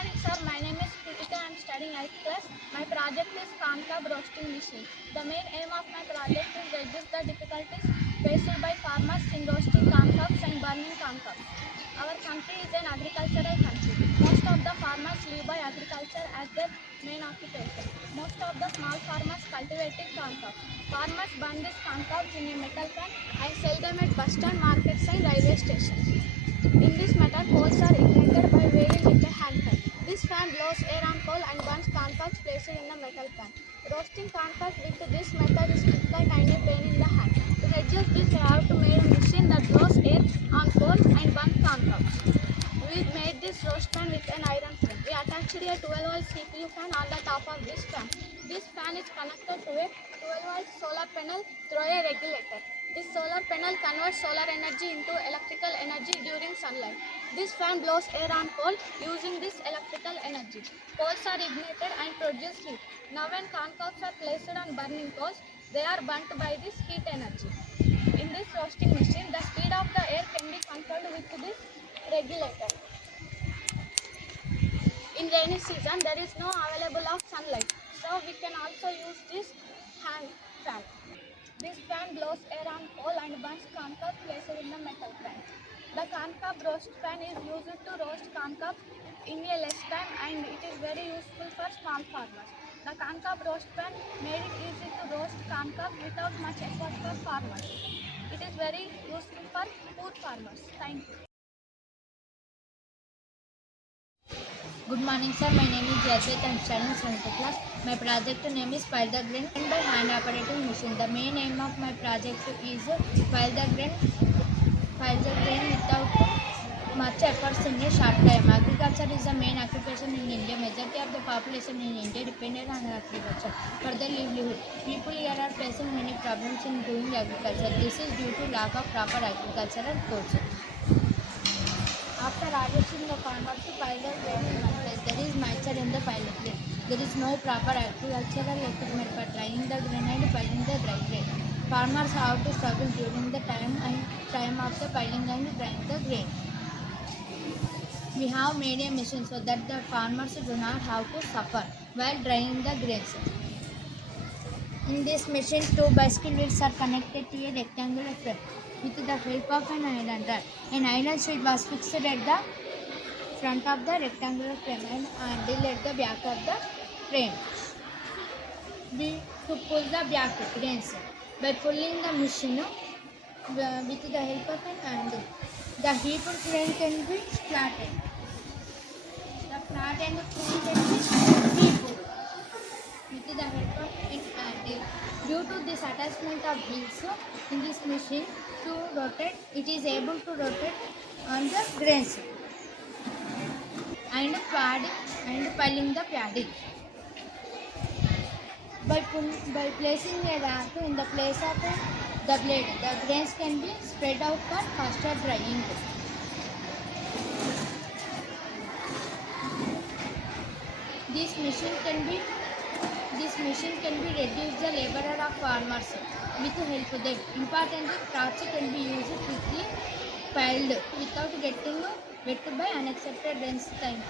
morning, sir. My name is Kritika. I am studying 8th class. My project is corn cob roasting machine. The main aim of my project is reduce the difficulties faced by farmers in roasting corn cobs and burning corn cobs. Our country is an agricultural country. Most of the farmers live by agriculture as their main occupation. Most of the small farmers cultivating corn cobs. Farmers burn these corn cobs in a metal pan and sell them at bus stand, markets and railway stations. In this method, coals are ignited by waving with a hand fan. This fan blows air on coal and burns corn cobs placed in the metal pan. Roasting corn cobs with this method is difficult and a pain in the hand. To reduce this, we have to make a machine that blows air on coal and burns corn cobs. We made this roast pan with an iron frame. We attached a 12-volt CPU fan on the top of this fan. This fan is connected to a 12-volt solar panel through a regulator. This solar panel converts solar energy into electrical energy during sunlight. This fan blows air on coal using this electrical energy. Coals are ignited and produce heat. Now when corn cobs are placed on burning coals, they are burnt by this heat energy. In this roasting machine, the speed of the air can be controlled with this regulator. In rainy season, there is no available of sunlight, so we can also use this hand fan. This fan blows air on coal and burns corn cobs placed in the metal pan. The corn cob roast pan is used to roast corn cobs in a less time and it is very useful for small farmers. The corn cob roast pan made it easy to roast corn cobs without much effort for farmers. It is very useful for poor farmers. Thank you. Good morning, sir. My name is Jaswit. I am studying 7th class. My project name is Pile the Grain and by hand operating machine. The main aim of my project is pile the grain without much efforts in a short time. Agriculture is the main occupation in India. Majority of the population in India depended on agriculture for their livelihood. People here are facing many problems in doing agriculture. This is due to lack of proper agricultural course. After harvesting the farmer to pile the grain in one place, there is moisture in the pile grain. There is no proper agricultural equipment for drying the grain and piling the dry grain. Farmers have to struggle during the time of the piling and drying the grain. We have made a machine so that the farmers do not have to suffer while drying the grains. In this machine, two bicycle wheels are connected to a rectangular frame with the help of an iron rod. An iron sheet was fixed at the front of the rectangular frame and handle at the back of the frame. To pull the back grains by pulling the machine with the help of an handle. The heaped grain can be flattened. The flattened grain can be heaped with the help of an handle. Due to this attachment of wheels in this machine to rotate, it is able to rotate on the grains and piling the paddy. By placing a rack in the place of the blade, the grains can be spread out for faster drying. This machine can be reduce the labor of farmers with help of them. Importantly, crops can be used quickly piled without getting wet by unaccepted rains. Thank you.